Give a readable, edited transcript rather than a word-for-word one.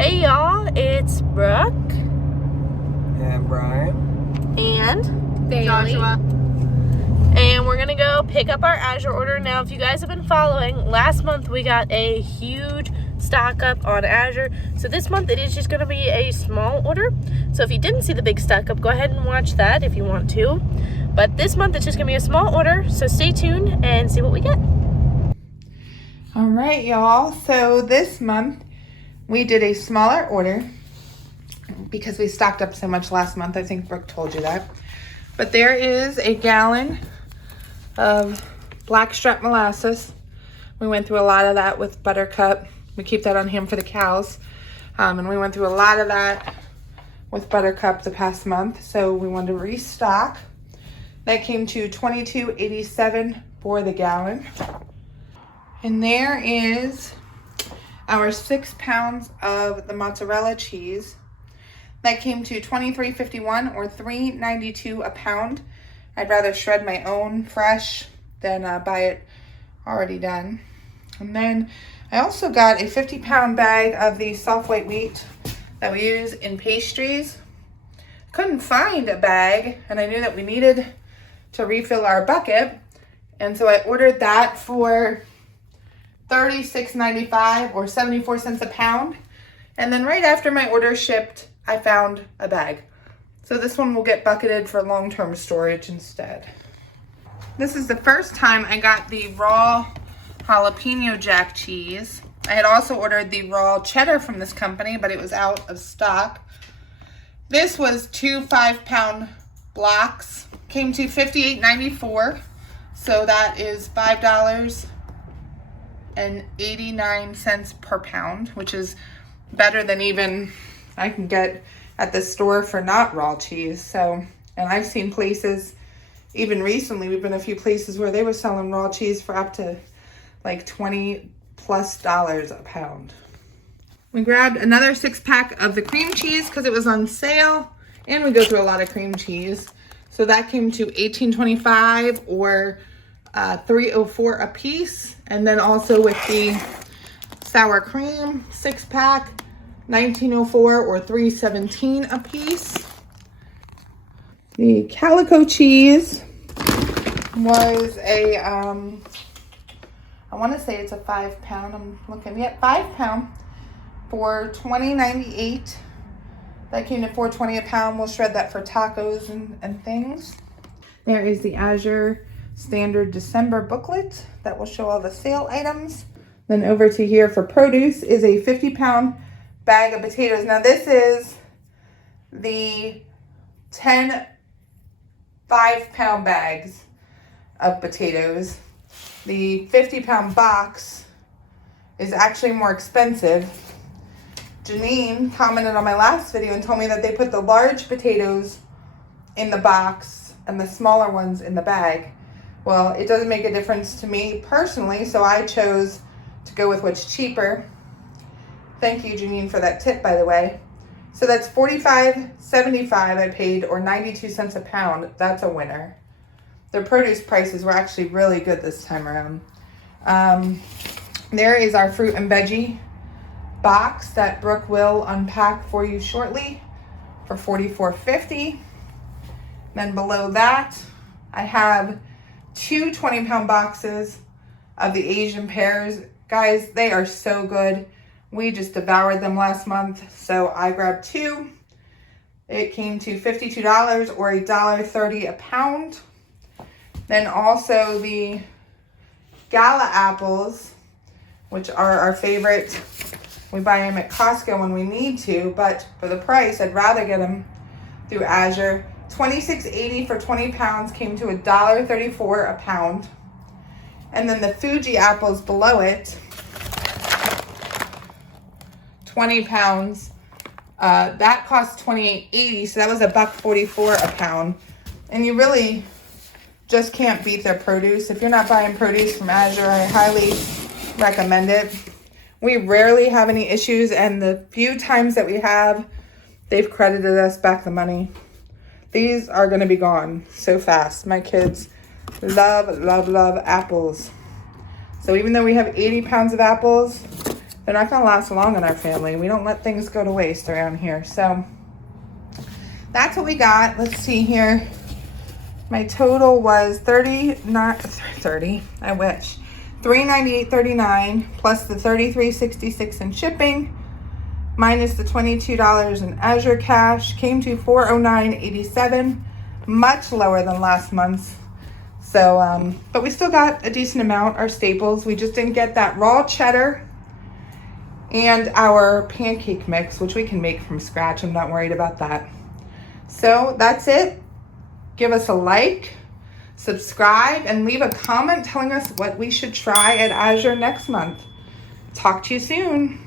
Hey y'all, it's Brooke And Brian. and Joshua. And we're gonna go pick up our Azure order. Now, if you guys have been following, last month we got a huge stock up on Azure. So this month it is just gonna be a small order. So if you didn't see the big stock up, go ahead and watch that if you want to. But this month it's just gonna be a small order. So stay tuned and see what we get. All right, y'all. So this month we did a smaller order because we stocked up so much last month. I think Brooke told you that. But there is a gallon of blackstrap molasses. We went through a lot of that with Buttercup. We keep that on hand for the cows. And we went through a lot of that with Buttercup the past month. So we wanted to restock. That came to $22.87 for the gallon. And there is our 6 pounds of the mozzarella cheese. That came to $23.51 or $3.92 a pound. I'd rather shred my own fresh than buy it already done. And then I also got a 50-pound bag of the soft white wheat that we use in pastries. Couldn't find a bag, and I knew that we needed to refill our bucket. And so I ordered that for $36.95 or 74 cents a pound. And then right after my order shipped, I found a bag. So this one will get bucketed for long-term storage instead. This is the first time I got the raw jalapeno jack cheese. I had also ordered the raw cheddar from this company, but it was out of stock. This was 2 5-pound blocks. Came to $58.94. So that is $5.89 per pound, which is better than even I can get at the store for not raw cheese. So, and I've seen places, even recently, we've been a few places where they were selling raw cheese for up to like $20+ a pound. We grabbed another 6-pack of the cream cheese because it was on sale, and we go through a lot of cream cheese. So that came to $18.25 or $3.04 a piece. And then also with the sour cream 6-pack, $19.04 or $3.17 a piece. The calico cheese was a I want to say it's a 5-pound. I'm looking, yep, 5-pound for $20.98. That came to $4.20 a pound. We'll shred that for tacos and things. There is the Azure Standard December booklet that will show all the sale items. Then over to here for produce is a 50-pound bag of potatoes. Now this is the 10 5-pound bags of potatoes. The 50-pound box is actually more expensive. Janine commented on my last video and told me that they put the large potatoes in the box and the smaller ones in the bag. Well, it doesn't make a difference to me personally, so I chose to go with what's cheaper. Thank you, Janine, for that tip, by the way. So that's $45.75 I paid, or 92 cents a pound. That's a winner. Their produce prices were actually really good this time around. There is our fruit and veggie box that Brooke will unpack for you shortly for $44.50. Then below that, I have 2 20-pound boxes of the Asian pears. Guys, they are so good. We just devoured them last month, so I grabbed 2. It came to $52 or $1.30 a pound. Then also the Gala apples, which are our favorite. We buy them at Costco when we need to, but for the price, I'd rather get them through Azure. $26.80 for 20 pounds came to $1.34 a pound. And then the Fuji apples below it, 20 pounds. That cost $28.80, so that was $1.44 a pound. And you really just can't beat their produce. If you're not buying produce from Azure, I highly recommend it. We rarely have any issues, and the few times that we have, they've credited us back the money. These are going to be gone so fast. My kids love, love, love apples. So even though we have 80 pounds of apples, They're not going to last long in our family. We don't let things go to waste around here. So that's what we got. Let's see here. My total was $398.39 plus the $33.66 in shipping minus the $22 in Azure cash came to $409.87, much lower than last month's. So, but we still got a decent amount, our staples. We just didn't get that raw cheddar and our pancake mix, which we can make from scratch. I'm not worried about that. So that's it. Give us a like, subscribe, and leave a comment telling us what we should try at Azure next month. Talk to you soon.